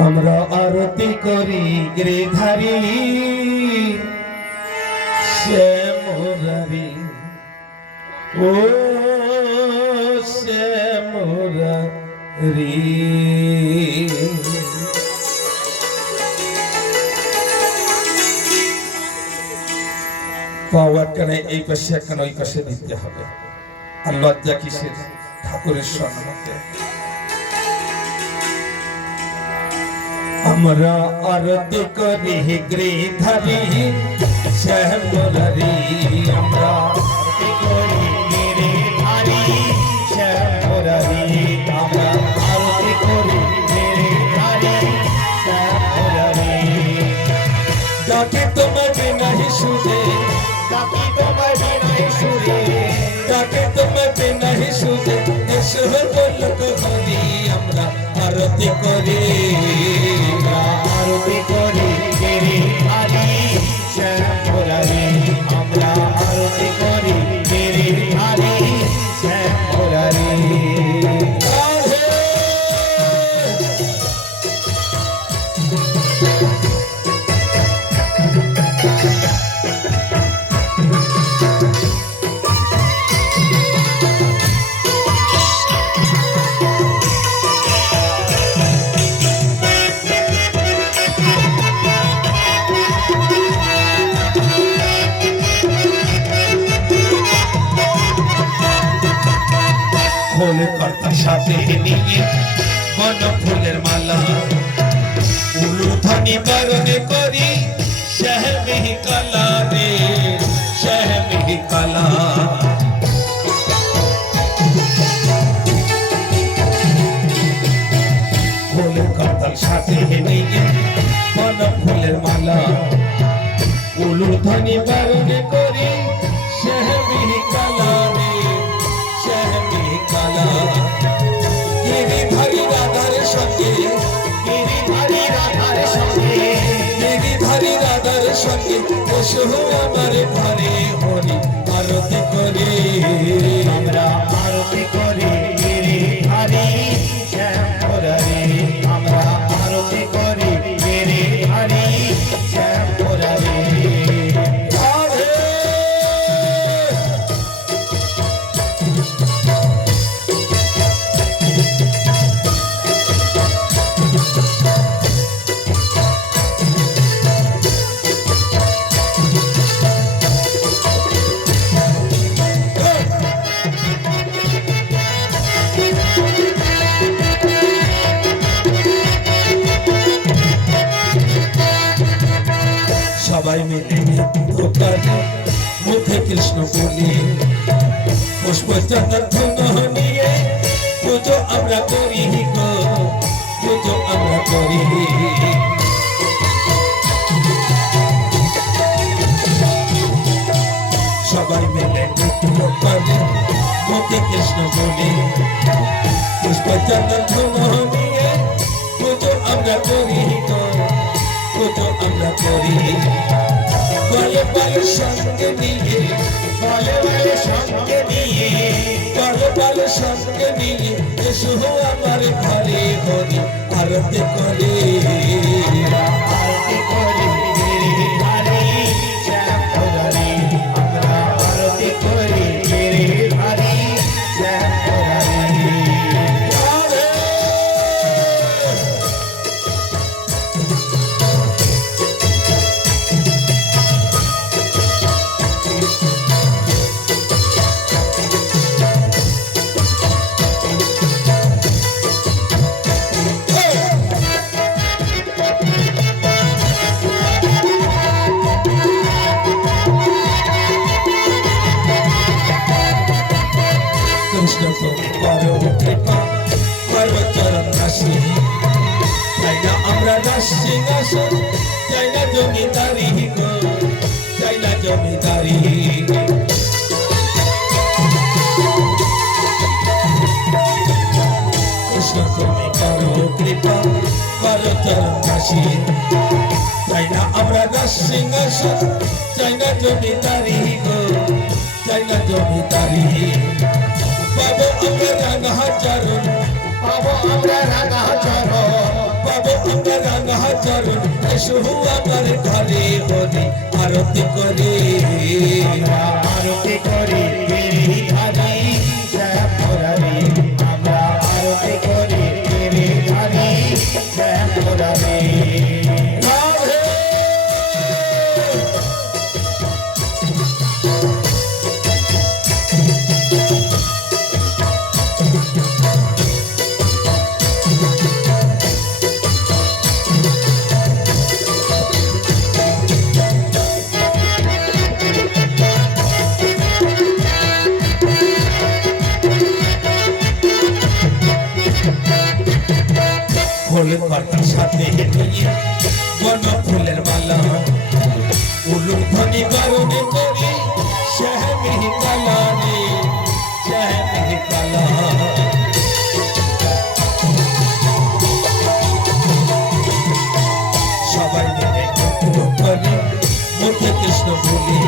আমরা আরতি করি গিরিধারী শ্যামরারি ও শ্যামরারি। পাওয়ার কানে এই পাশে একখানে ওই পাশে দিতে হবে। আর লজ্জা কিসের? ঠাকুরের সম্মানে আমরা আরতি করি গিরিধারী শ্যামরারি। আমরা আরতি করি গিরিধারী শ্যামরারি। আমরা আরতি করি গিরিধারী শ্যামরারি। ডাকে তোমার বিনাহি সুরে, ডাকে তোমার বিনাহি সুরে, ডাকে তোমার বিনাহি সুরে, এসো বলক হরি। আমরা আরতি করি, আরতি করি গিরিধারী শ্যামরারি। আমরা আরতি করি গিরিধারী শ্যামরারি। কর্তার সাথে নিয়ে বন ফুলের মালা, উলুধ্বনি বরণে করি শাহমিহি কালা রে, শাহমিহি কালা। ফুলের কর্তার সাথে নিয়ে বন ফুলের মালা, উলুধ্বনি বরণে করি শাহমিহি কালা রে, শাহমিহি কালা। গিরিধারী রাধার সঙ্গে, গিরিধারী রাধার সঙ্গে, গিরিধারী রাধার সঙ্গে এসো আমার ঘরে হরি আরতি করি। আমরা আরতি করি গিরিধারী শ্যামরারি। আমরা আরতি করি গিরিধারী শ্যামরারি। সবাই মিলে মুখে কৃষ্ণ বলি, পুষ্প চন্দন নিয়ে পুজো আমরা করি গো, পুজো আমরা করি। সবাই মিলে মুখে কৃষ্ণ বলি, পুষ্প চন্দন নিয়ে পুজো আমরা করি গো, পুজো আমরা করি। বলে বলে সঙ্গে নিয়ে, বলে বলে সঙ্গে নিয়ে, বলে বলে সঙ্গে নিয়ে এসো আমার ঘরে হরি আরতি করে। আরতি করে গিরিধারী শ্যামরারি। আমরা আরতি করি গিরিধারী শ্যামরারি। কৃষ্ণ করো কৃপা করো চরণ দাসী, চাই না আমরা দাস সিংহাসন, চাই না জমিদারি গো, চাই না জমিদারি। কৃষ্ণ তুমি করো কৃপা করো চরণ দাসী, চাই না আমরা দাস সিংহাসন, চাই না জমিদারি গো, চাই না জমিদারি। পাবো আমরা রাঙা চরণ, পাবো আমরা রাঙা চরণ, পাবো আমরা এসো আমার ঘরে হরি আরতি করে আমরা আরতি করি গিরিধারী শ্যাম মুরারি আমরা আরতি করি গিরিধারী শ্যাম মুরারি ফুল পাতার সাথে নিয়ে বন ফুলের মালা উলুর ধ্বনি বারণে করি শাহমিহি কালা রে শাহমিহি কালা সবাই মিলে করি মুখে কৃষ্ণ বলি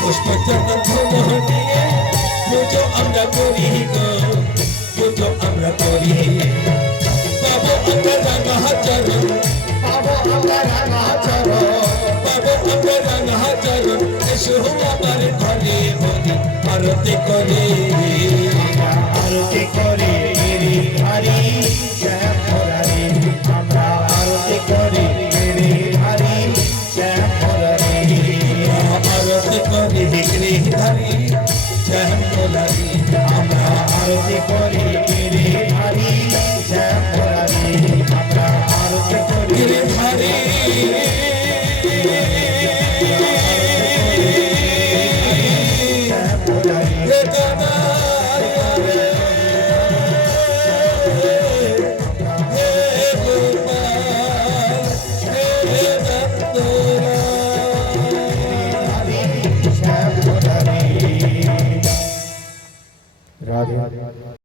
পুষ্পচন্দন ধন নিয়ে পুজো আমরা করি গো পুজো আমরা করি বাবু আমরা রাঙা চরণ পাবো আমরা রাঙা চরণ বাবু আমরা রাঙা চরণ এসো আমার ঘরে হরি আরতি করে আমরা আরতি করি গিরিধারী শ্যাম মুরারি আমরা আরতি করি গিরিধারী শ্যাম মুরারি আরতি করে গিরিধারী শ্যাম মুরারি আমরা আরতি করি গিরিধারী শ্যাম মুরারি আমরা আরতি করি গিরিধারী শ্যাম মুরারি শ্যাম মুরারি রাধে